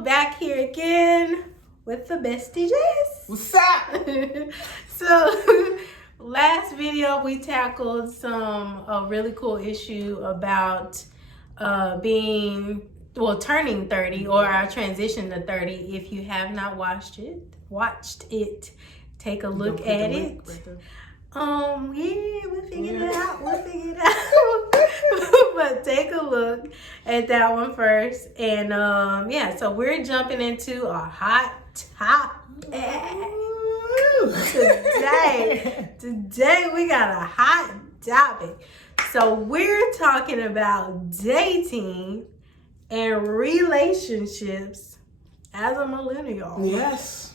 back here again with the bestie Jess. What's up? So, last video we tackled a really cool issue about turning 30 or our transition to 30. If you have not watched it, take a look at it. We'll figure it out. But take a look at that one first. And so we're jumping into a hot topic. Today we got a hot topic. So we're talking about dating and relationships as a millennial. Yes.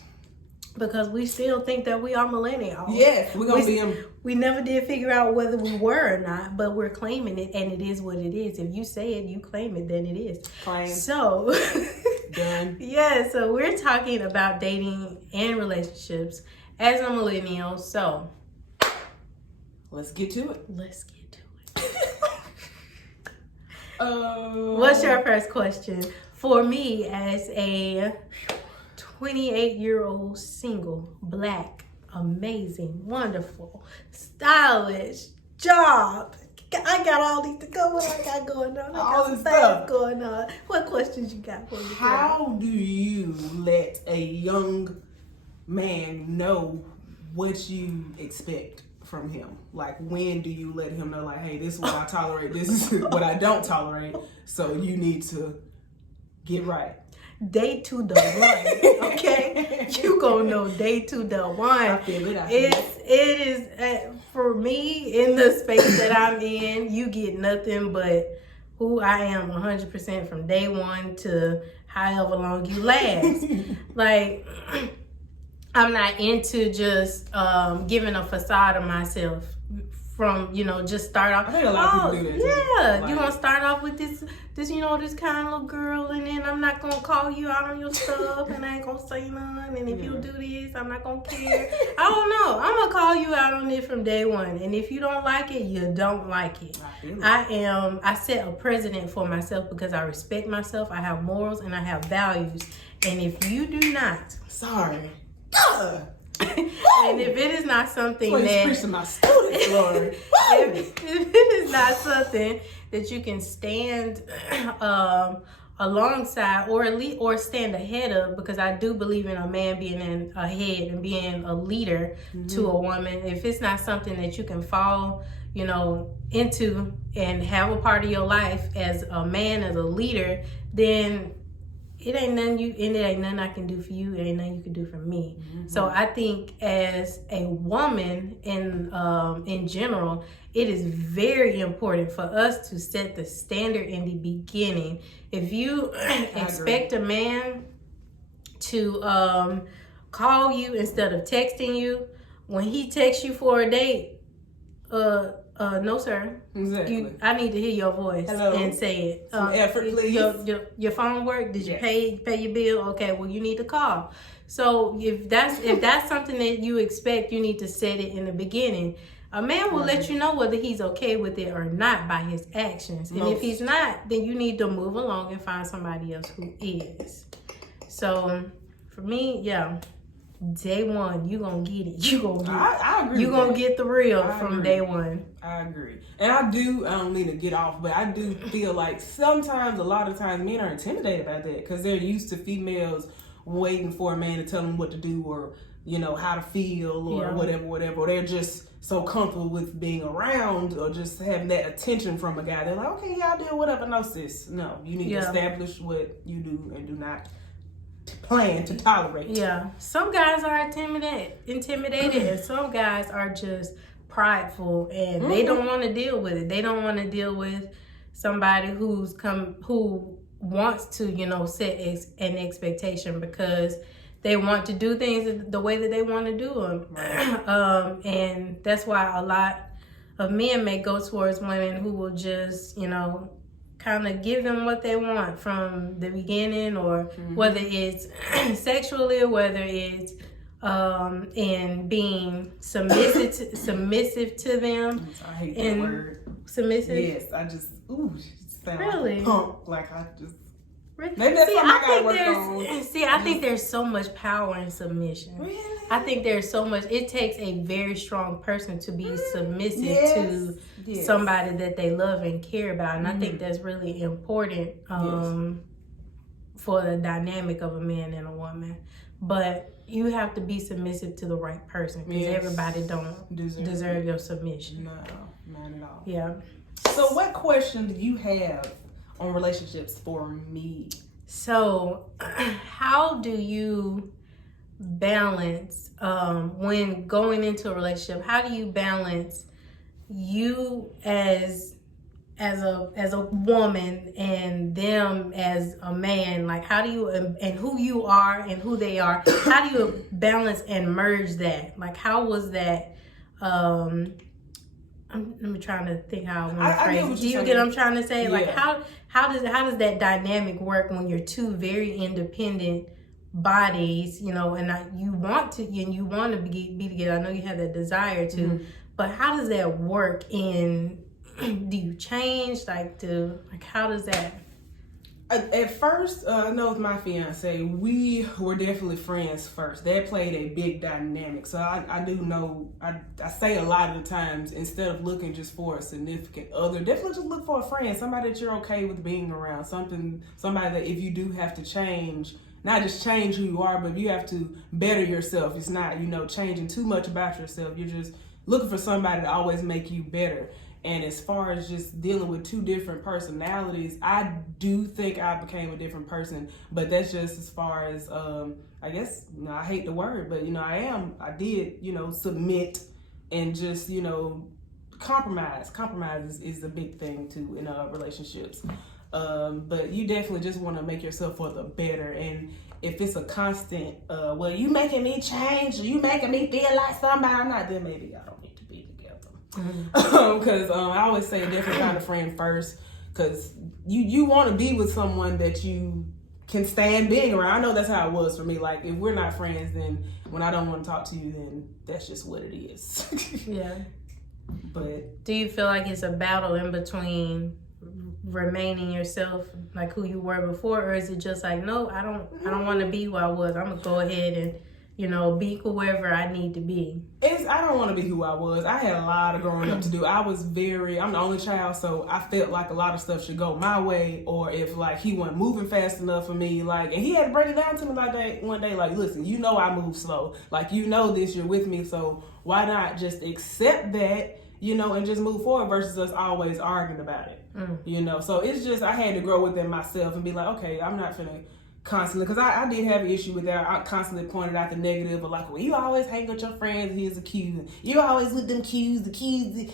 Because we still think that we are millennials. Yes, we're going to be them. We never did figure out whether we were or not, but we're claiming it, and it is what it is. If you say it, you claim it, then it is. Claim. So, Done. Yeah, so we're talking about dating and relationships as a millennial. So, let's get to it. What's your first question? For me, as a 28-year-old single, black, amazing, wonderful, stylish, job. I got all these to go. What I got going on? I got some things going on. What questions you got for me? How do you let a young man know what you expect from him? Like, when do you let him know, like, hey, this is what I tolerate, this is what I don't tolerate, so you need to get right? Day to the one, okay? You gonna know day to the one. I feel it. It is for me, in the space that I'm in, you get nothing but who I am 100% from day one to however long you last. Like, I'm not into just giving a facade of myself from, just start off. I think a lot of people do that too. Yeah, like, you're gonna start off with this kind of little girl, and then I'm not gonna call you out on your stuff, and I ain't gonna say none, and if you do this, I'm not gonna care. I don't know. I'm gonna call you out on it from day one, and if you don't like it, you don't like it. I set a precedent for myself because I respect myself, I have morals, and I have values, and if you do not, sorry. And if it is not something that preach to my students, Lord. if it is not something that you can stand alongside or stand ahead of, because I do believe in a man being ahead and being a leader to a woman. If it's not something that you can fall, into and have a part of your life as a man, as a leader, then it ain't nothing I can do for you. It ain't nothing you can do for me. So I think as a woman in general, it is very important for us to set the standard in the beginning. If you expect a man to call you instead of texting you, when he texts you for a date, no, sir. Exactly. I need to hear your voice. Hello. And say it. Some effort, please. Your phone work? Did you pay your bill? Okay, well, you need to call. So if that's something that you expect, you need to set it in the beginning. A man will let you know whether he's okay with it or not by his actions. And if he's not, then you need to move along and find somebody else who is. So for me, day one, you gonna get it. You gonna get I agree. You gonna get the real from day one. I agree. And I don't mean to get off, but I do feel like a lot of times, men are intimidated by that because they're used to females waiting for a man to tell them what to do or, how to feel or whatever. Or they're just so comfortable with being around or just having that attention from a guy. They're like, okay, yeah, I'll deal whatever. No, sis. No, you need to establish what you do and do not plan to tolerate. Yeah. Some guys are intimidated and some guys are just prideful and they don't want to deal with it. They don't want to deal with somebody who wants to, set an expectation because they want to do things the way that they want to do them. And that's why a lot of men may go towards women who will just, kind of give them what they want from the beginning, or whether it's sexually, or whether it's in being submissive to them. I hate that word. Submissive? Yes, I just, sound really? punk. Like, I just, Really? Maybe that's something I gotta work on. See, I think there's so much power in submission. Really? I think there's so much. It takes a very strong person to be submissive to somebody that they love and care about, and I think that's really important for the dynamic of a man and a woman. But you have to be submissive to the right person, because everybody don't deserve your submission. No, not at all. Yeah. So, what question do you have on relationships for me? So, how do you balance when going into a relationship? How do you balance you as a woman and them as a man? Like, how do you and who you are and who they are? How do you balance and merge that? Like, how was that? I'm trying to think how I want to phrase. Do you get what I'm trying to say? Yeah. Like, how does that dynamic work when you're two very independent bodies, you know, and you want to be together? I know you have that desire to, but how does that work? In do you change? How does that? At first, I know with my fiance, we were definitely friends first. That played a big dynamic. So I do know, I say a lot of the times, instead of looking just for a significant other, definitely just look for a friend, somebody that you're okay with being around, somebody that if you do have to change, not just change who you are, but you have to better yourself. It's not, changing too much about yourself. You're just looking for somebody to always make you better. And as far as just dealing with two different personalities, I do think I became a different person. But that's just as far as, I guess, I hate the word, but, I did, submit and just, compromise. Compromise is a big thing, too, in relationships. But you definitely just want to make yourself for the better. And if it's a constant, well, you making me change, or you making me feel like somebody I'm not, then maybe I don't need to be together. Because I always say a different kind of friend first, because you want to be with someone that you can stand being around. I know that's how it was for me. Like, if we're not friends, then when I don't want to talk to you, then that's just what it is. Yeah. But do you feel like it's a battle in between remaining yourself, like who you were before, or is it just like, no, I don't want to be who I was, I'm gonna go ahead and be whoever I need to be? I don't want to be who I was. I had a lot of growing up to do. I'm the only child, so I felt like a lot of stuff should go my way, or if like he wasn't moving fast enough for me, like, and he had to break it down to me like that one day, like, listen, I move slow, like, this, you're with me, so why not just accept that, and just move forward versus us always arguing about it. So it's just, I had to grow within myself and be like, okay, I'm not finna constantly, because I did have an issue with that. I constantly pointed out the negative of like, well, you always hang with your friends, here's the cues. You always with them cues, the keys,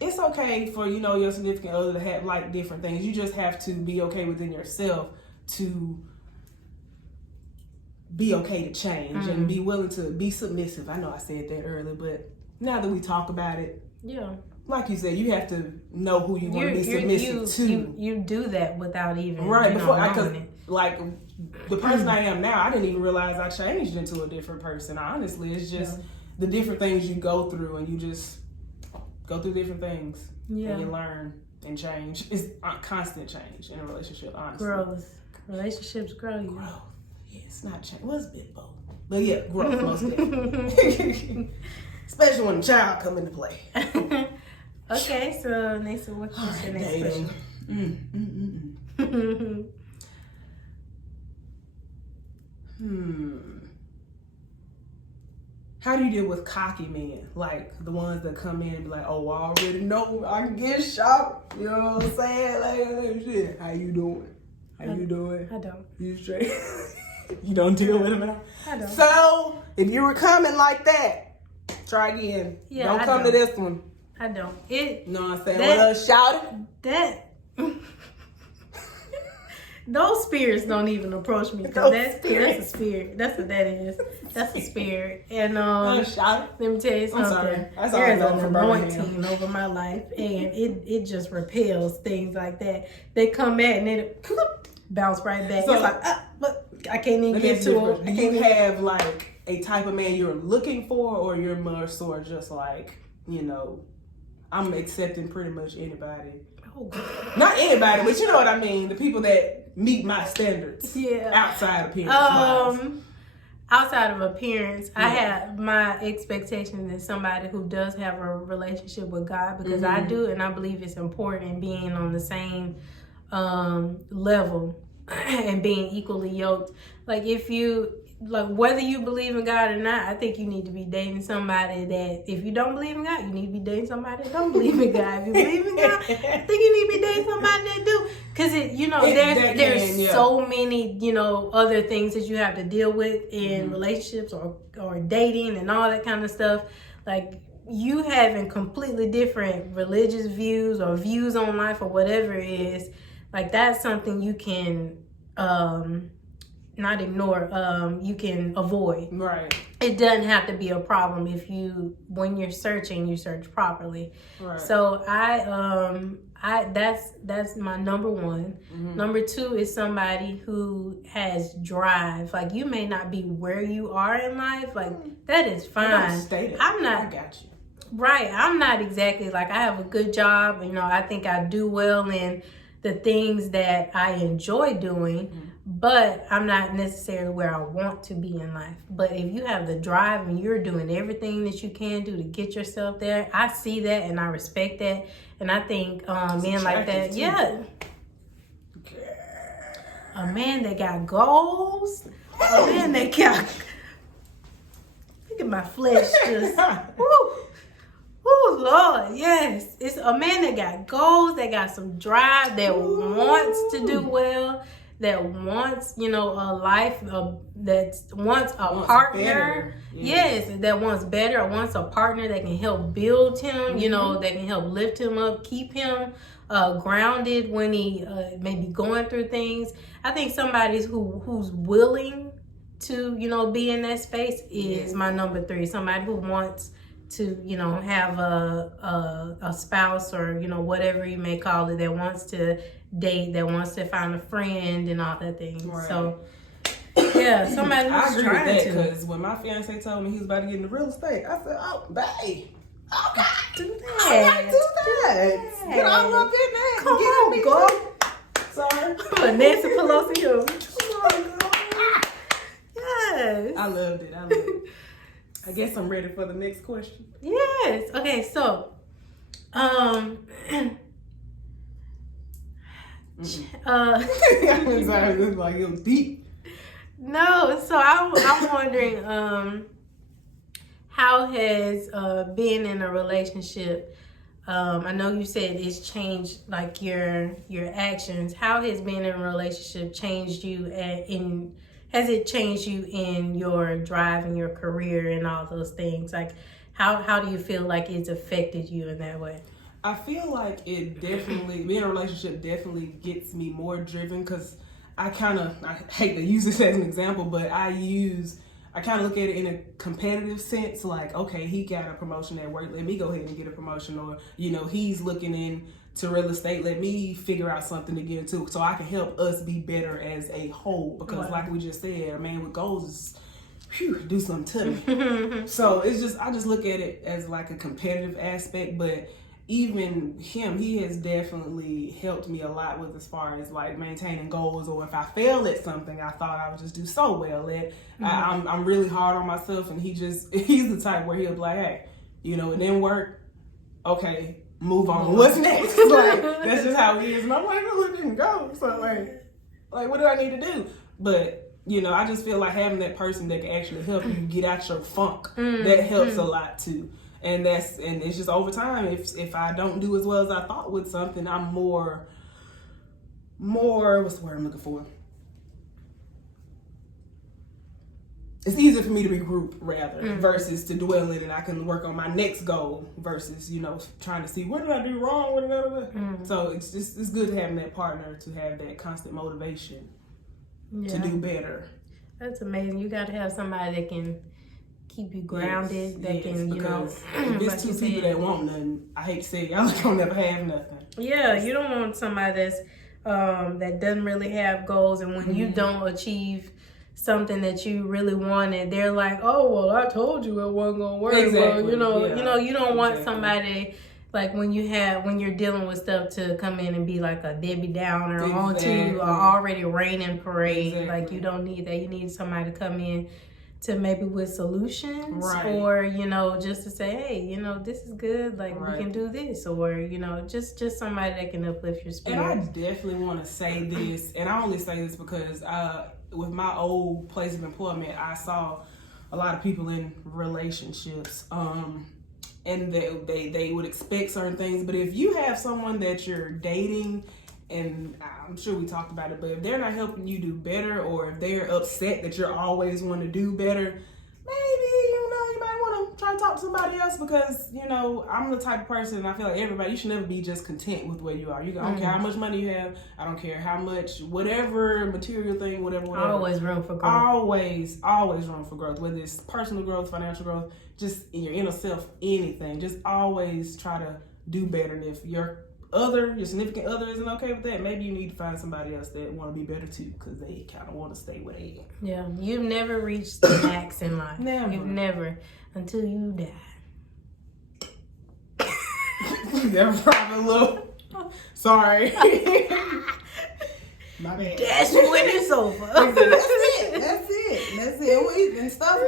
It's okay for, your significant other to have like different things. You just have to be okay within yourself to be okay to change and be willing to be submissive. I know I said that earlier, but now that we talk about it, like you said, you have to know who you want to be submissive to. You do that without even because like the person I am now, I didn't even realize I changed into a different person. Honestly, it's just the different things you go through, and you just go through different things, and you learn and change. It's a constant change in a relationship. Honestly, growth. Relationships grow you. Growth. Yeah, it's not change. Well, it's a bit both, but yeah, growth most definitely. Especially when a child come into play. Okay, so Nisa, what's your next question? How do you deal with cocky men? Like the ones that come in and be like, oh, I already know I can get shot. You know what I'm saying? Like, shit. How you doing? I don't. You straight? You don't deal with them at all? I don't. So, if you were coming like that, try again. Yeah, don't come to this one. I don't. No, I'm saying, well, shout it. That. Those spirits don't even approach me, because that's a spirit. That's what that is. That's a spirit. And shout it. Let me tell you something. There's an anointing over my life, and it just repels things like that. They come at and then it bounce right back. So, it's like, but I can't even get to it. Do you have like a type of man you're looking for, or you're more sort of just like, I'm accepting pretty much anybody? Oh, Not anybody, but you know what I mean. The people that meet my standards. yeah. Outside appearance. Outside of appearance, I have my expectation is somebody who does have a relationship with God, because I do, and I believe it's important being on the same level and being equally yoked. Like whether you believe in God or not, I think you need to be dating somebody that, if you don't believe in God, you need to be dating somebody that don't believe in God. If you believe in God, I think you need to be dating somebody that do. Because there's so many, other things that you have to deal with in relationships or dating and all that kind of stuff. Like, you having completely different religious views or views on life or whatever it is, like, that's something you can not ignore, you can avoid. Right. It doesn't have to be a problem when you're searching, you search properly. Right. So that's my number one. Number two is somebody who has drive. Like, you may not be where you are in life, like, that is fine. I'm not. I got you. Right. I'm not exactly like, I have a good job. I think I do well in the things that I enjoy doing, but I'm not necessarily where I want to be in life. But if you have the drive and you're doing everything that you can do to get yourself there, I see that and I respect that. And I think men like that, a man that got goals, a man that got, look at my flesh just, woo. Oh, Lord, yes. It's a man that got goals, that got some drive, that wants to do well, that wants, a life, that wants a partner. Yes, that wants better, wants a partner that can help build him, that can help lift him up, keep him grounded when he may be going through things. I think somebody who's willing to, be in that space is my number three. Somebody who wants to have a spouse, or whatever you may call it, that wants to date, that wants to find a friend and all that thing. Right. So yeah, somebody who's I agree trying with that, to. because when my fiance told me he was about to get into real estate, I said, "Oh, babe, okay, Do that. I gotta do that. Get all up in there. Come on, girl. Sorry, But Nancy Pelosi here. Come on, girl. Yes. I loved it. I guess I'm ready for the next question. Yes. Okay, so I'm sorry, this is like it was deep. No, so I'm wondering, how has being in a relationship, I know you said it's changed, like, your actions. How has being in a relationship changed you has it changed you in your drive and your career and all those things? Like, how do you feel like it's affected you in that way? I feel like it definitely, being in a relationship definitely gets me more driven, because I hate to use this as an example, but I kind of look at it in a competitive sense. Like, okay, he got a promotion at work, let me go ahead and get a promotion. Or, he's looking into real estate, let me figure out something to get into, so I can help us be better as a whole. Because like we just said, a man with goals is, do something to me. So I just look at it as like a competitive aspect. But even him, he has definitely helped me a lot with, as far as like maintaining goals, or if I fail at something I thought I would just do so well at, I'm really hard on myself, and he's the type where he'll be like, hey, it didn't work, okay, move on, what's next? Like, that's just how he is. And I'm like, no, it didn't go, so like what do I need to do? But I just feel like having that person that can actually help you get out your funk, that helps a lot too. And it's just over time. If I don't do as well as I thought with something, I'm more what's the word I'm looking for? It's easier for me to regroup rather versus to dwell in it. I can work on my next goal versus trying to see what did I do wrong. So it's good having that partner to have that constant motivation to do better. That's amazing. You got to have somebody that can keep you grounded, because if it's two people that want nothing, I hate to say it, y'all don't never have nothing. Yeah, you don't want somebody that's that doesn't really have goals, and when you don't achieve something that you really wanted, they're like, oh, well, I told you it wasn't gonna work. Exactly. Well, you don't want somebody like when you're dealing with stuff to come in and be like a Debbie Downer onto Exactly. a already raining parade. Exactly. Like you don't need that. You need somebody to come in to maybe with solutions, Right. or just to say, hey, this is good, like Right. we can do this, or just somebody that can uplift your spirit. And I definitely want to say this, and I only say this because with my old place of employment, I saw a lot of people in relationships, and they would expect certain things. But if you have someone that you're dating, and I'm sure we talked about it, but if they're not helping you do better, or if they're upset that you're always want to do better, maybe you might want to try to talk to somebody else, because I'm the type of person, and I feel like you should never be just content with where you are. I don't care how much money you have, I don't care how much whatever material thing, whatever. Always room for growth. Always room for growth, whether it's personal growth, financial growth, just in your inner self, anything. Just always try to do better. And if your significant other isn't okay with that, maybe you need to find somebody else that want to be better too, because they kind of want to stay where they at. Yeah, you've never reached the max in life. Never. You've never, until you die. That probably a little. Sorry. My bad. That's when it's over. That's it. And stuff,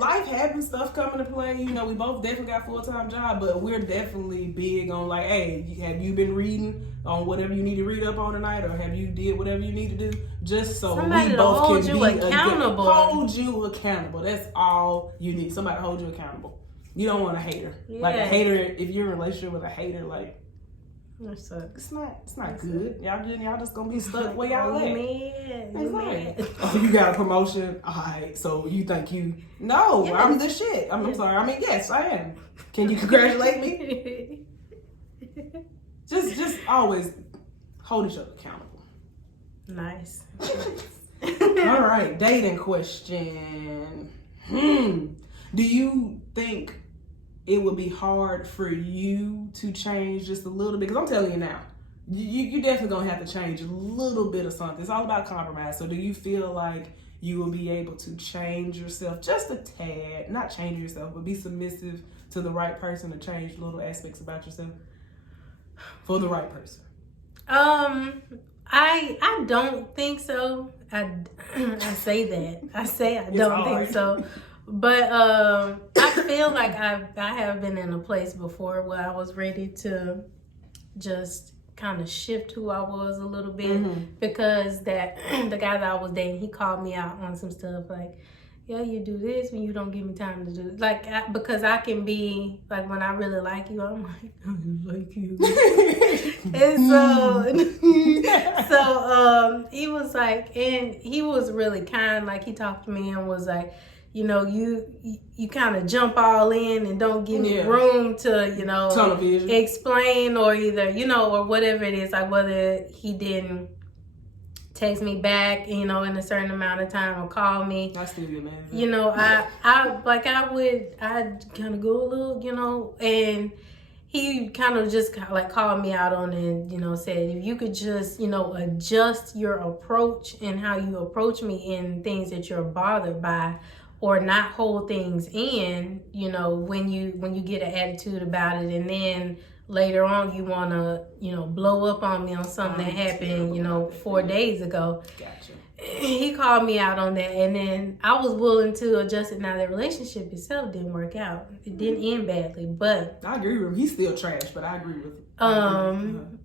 life happens, stuff come into play. We both definitely got full-time job, but we're definitely big on like, hey, have you been reading on whatever you need to read up on tonight, or have you did whatever you need to do? Just so somebody we both hold can you be accountable. Hold you accountable. That's all you need. Somebody to hold you accountable. You don't want a hater. Yeah. Like a hater, if you're in a relationship with a hater, like, that sucks. it's not good. Y'all just gonna be stuck where y'all at. You mad. Oh, you got a promotion? Alright, so you think you... No, Yeah. I'm the shit. I'm sorry. I mean, yes, I am. Can you congratulate me? Just always hold each other accountable. Nice. Alright, dating question. Do you think it would be hard for you to change just a little bit? Because I'm telling you now, you definitely gonna have to change a little bit of something. It's all about compromise. So do you feel like you will be able to change yourself just a tad? Not change yourself, but be submissive to the right person to change little aspects about yourself for the right person? I don't think so. I say that. I don't think so. But I feel like I have been in a place before where I was ready to just kind of shift who I was a little bit, because the guy that I was dating, he called me out on some stuff like, yeah, you do this when you don't give me time to do it. Like, because I can be like, when I really like you, I'm like, I like you. And so he was like, and he was really kind. Like, he talked to me and was like, you kind of jump all in and don't give me room to, explain, or either, or whatever it is, like whether he didn't text me back, in a certain amount of time, or call me. I still get mad. I'd kind of go a little, and he kind of just like called me out on it, said, if you could just, adjust your approach and how you approach me in things that you're bothered by, or not hold things in, when you get an attitude about it, and then later on you want to, blow up on me on something that happened, 4 days ago. Gotcha. He called me out on that, and then I was willing to adjust it. Now, the relationship itself didn't work out. It didn't end badly, but... I agree with him. He's still trash, but I agree with him. I'm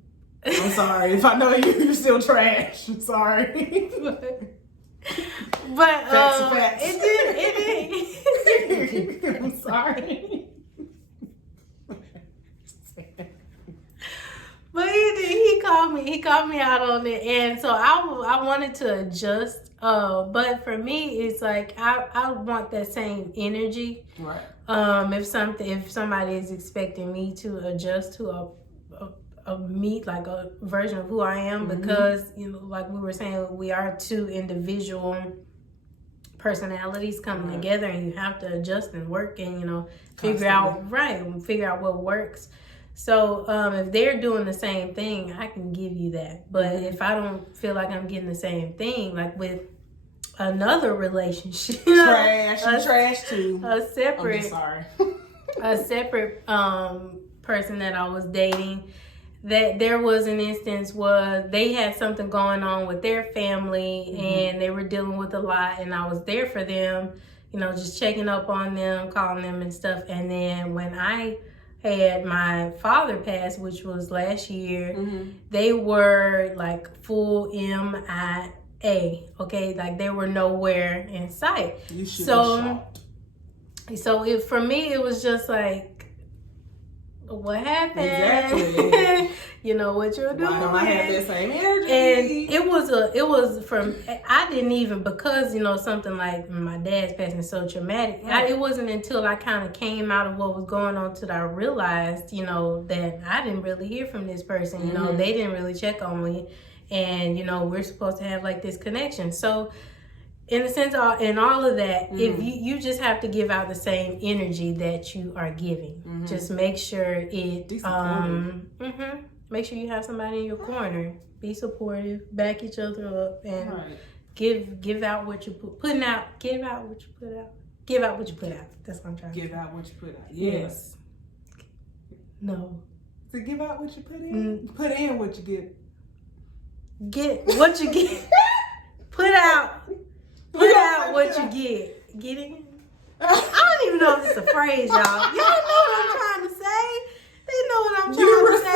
sorry. If I know you're still trash. I'm sorry. But facts. it did. I'm sorry. But he called me out on it, and so I wanted to adjust. But for me, it's like I want that same energy. Right. If somebody is expecting me to adjust to a version of who I am, because like we were saying, we are two individual personalities coming together, and you have to adjust and work and figure out what works. So if they're doing the same thing, I can give you that. But if I don't feel like I'm getting the same thing, like with another relationship, trash too. A separate, I'm sorry. a separate person that I was dating, that there was an instance where they had something going on with their family and they were dealing with a lot, and I was there for them, you know, just checking up on them, calling them and stuff. And then when I had my father pass, which was last year, they were like full MIA, okay? Like they were nowhere in sight. You should be shocked. So for me, it was just like, what happened? Exactly. You know what you're doing. Why don't I have that same energy? And it was from, I didn't even, because, you know, something like my dad's passing is so traumatic. It wasn't until I kind of came out of what was going on that I realized, you know, that I didn't really hear from this person. You know, they didn't really check on me. And, you know, we're supposed to have like this connection. So in a sense, in all of that, if you just have to give out the same energy that you are giving. Just make sure it, make sure you have somebody in your corner. Be supportive, back each other up, and give out what you putting out. Give out what you put out. Give out what you put out. That's what I'm trying to say. Give out what you put out. Yes. No. To give out what you put in. Put in what you get. Get what you get. Put out. Put out what you get. Get it? I don't even know if it's a phrase, y'all. Y'all know what I'm trying to say. They know what I'm trying to say.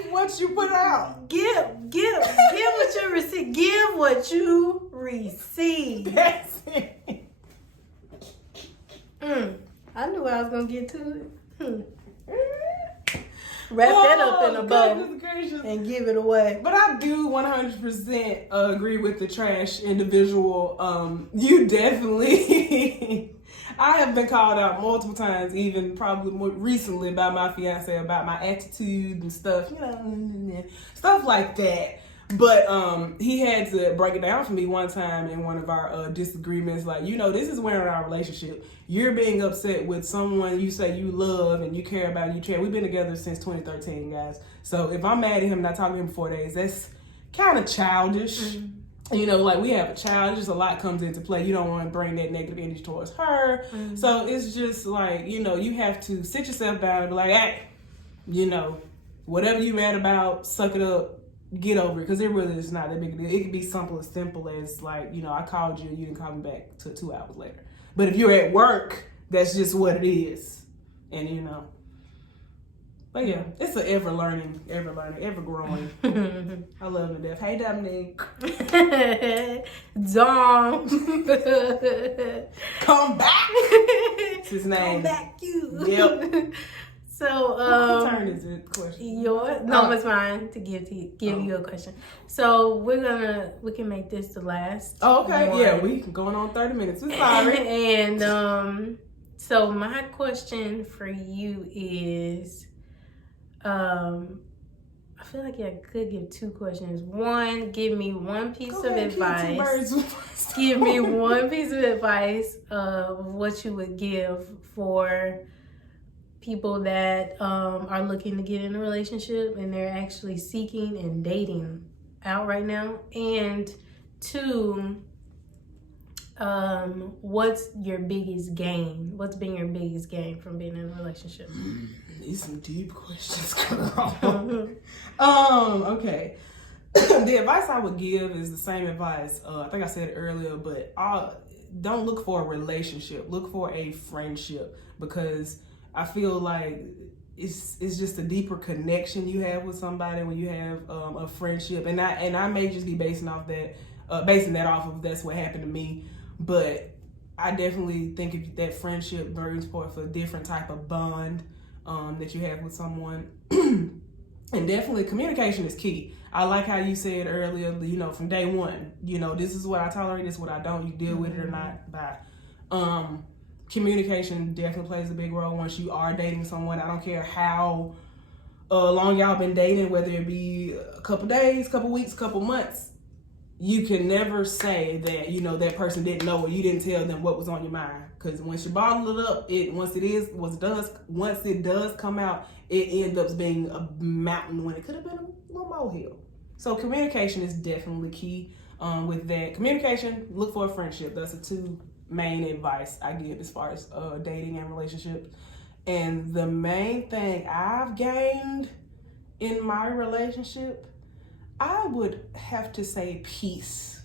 Receive what you put out. Give what you receive. Give what you receive. That's it. I knew I was gonna get to it. Wrap that up in a bow and give it away. But I do 100% agree with the trash individual. You definitely. I have been called out multiple times, even probably more recently by my fiance about my attitude and stuff, you know, stuff like that. But he had to break it down for me one time in one of our disagreements. Like, you know, this is where in our relationship, you're being upset with someone you say you love and you care about and you care. We've been together since 2013, guys. So if I'm mad at him and I talk to him for 4 days, that's kind of childish. You know, like we have a child, just a lot comes into play. You don't want to bring that negative energy towards her. So it's just like, you know, you have to sit yourself down and be like, hey, you know, whatever you mad about, suck it up, get over it. Because it really is not that big a deal. It could be as simple as like, you know, I called you and you didn't call me back till 2 hours later. But if you're at work, that's just what it is. And, you know. But yeah, it's an ever learning, ever growing. I love him to death. Hey, Dominique. Dom. Come back. It's his name. Come back, you. Yep. So, whose turn is it? Question. Yours? No, it's mine to give you a question. So we can make this the last. Oh, okay. one. Yeah, we going on 30 minutes. We're sorry. And so my question for you is, I feel like I could give two questions. One, give me one piece of advice. Give me one piece of advice of what you would give for people that are looking to get in a relationship and they're actually seeking and dating out right now. And two, what's your biggest gain? What's been your biggest gain from being in a relationship? These some deep questions, girl. Okay. The advice I would give is the same advice. I think I said it earlier, but don't look for a relationship. Look for a friendship, because I feel like it's just a deeper connection you have with somebody when you have a friendship. And I may just be basing that off of that's what happened to me. But I definitely think if that friendship brings forth a different type of bond that you have with someone. And definitely communication is key. I like how you said earlier, you know, from day one, you know, this is what I tolerate, this is what I don't, you deal with it or not. Bye. Communication definitely plays a big role once you are dating someone. I don't care how long y'all been dating, whether it be a couple days, couple weeks, couple months. You can never say that, you know, that person didn't know or you didn't tell them what was on your mind. Because once you bottle it up, once it does come out, it ends up being a mountain when it could have been a little molehill. So communication is definitely key with that. Communication, look for a friendship. That's the two main advice I give as far as dating and relationships. And the main thing I've gained in my relationship, I would have to say peace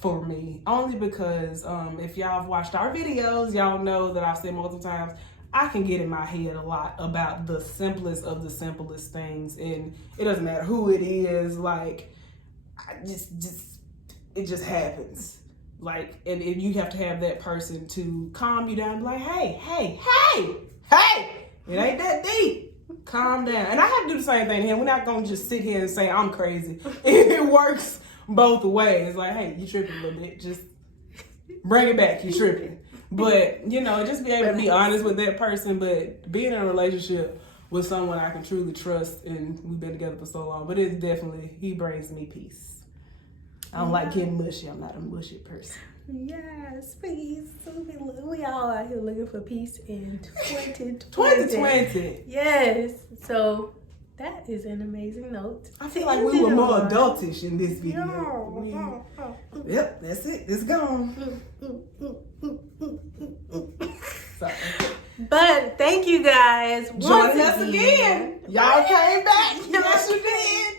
for me. Only because if y'all have watched our videos, y'all know that I've said multiple times, I can get in my head a lot about the simplest of the simplest things. And it doesn't matter who it is, like, it just happens. Like, and if you have to have that person to calm you down, like, hey, it ain't that deep. Calm down. And I have to do the same thing to him. We're not going to just sit here and say I'm crazy. It works both ways. Like, hey, you tripping a little bit. Just bring it back. You tripping. But, you know, just be able to be honest with that person. But being in a relationship with someone I can truly trust, and we've been together for so long, but it's definitely, he brings me peace. I don't like getting mushy. I'm not a mushy person. Yes, peace. We all out here looking for peace in 2020. 2020. Yes. So that is an amazing note. I feel like we were more adultish in this video. Yep, that's it. It's gone. Sorry. But thank you guys. Joining us again. Y'all came back. Yes, you did.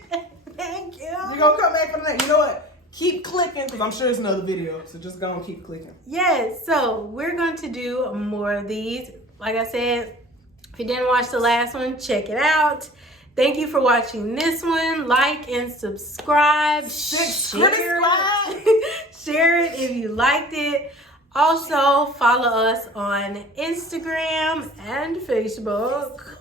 Thank you. You're going to come back for the next. You know what? Keep clicking, because I'm sure it's another video. So just go and keep clicking. Yes, so we're going to do more of these. Like I said, if you didn't watch the last one, check it out. Thank you for watching this one. Like and subscribe. Share it if you liked it. Also, follow us on Instagram and Facebook.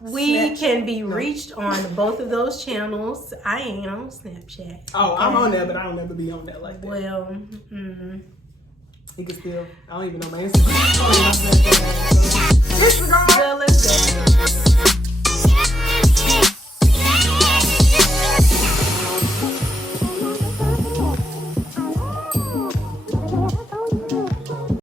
We can be reached on both of those channels. I ain't on Snapchat. Oh, I'm on there, but I don't ever be on that like that. Well, He can still, I don't even know my Instagram.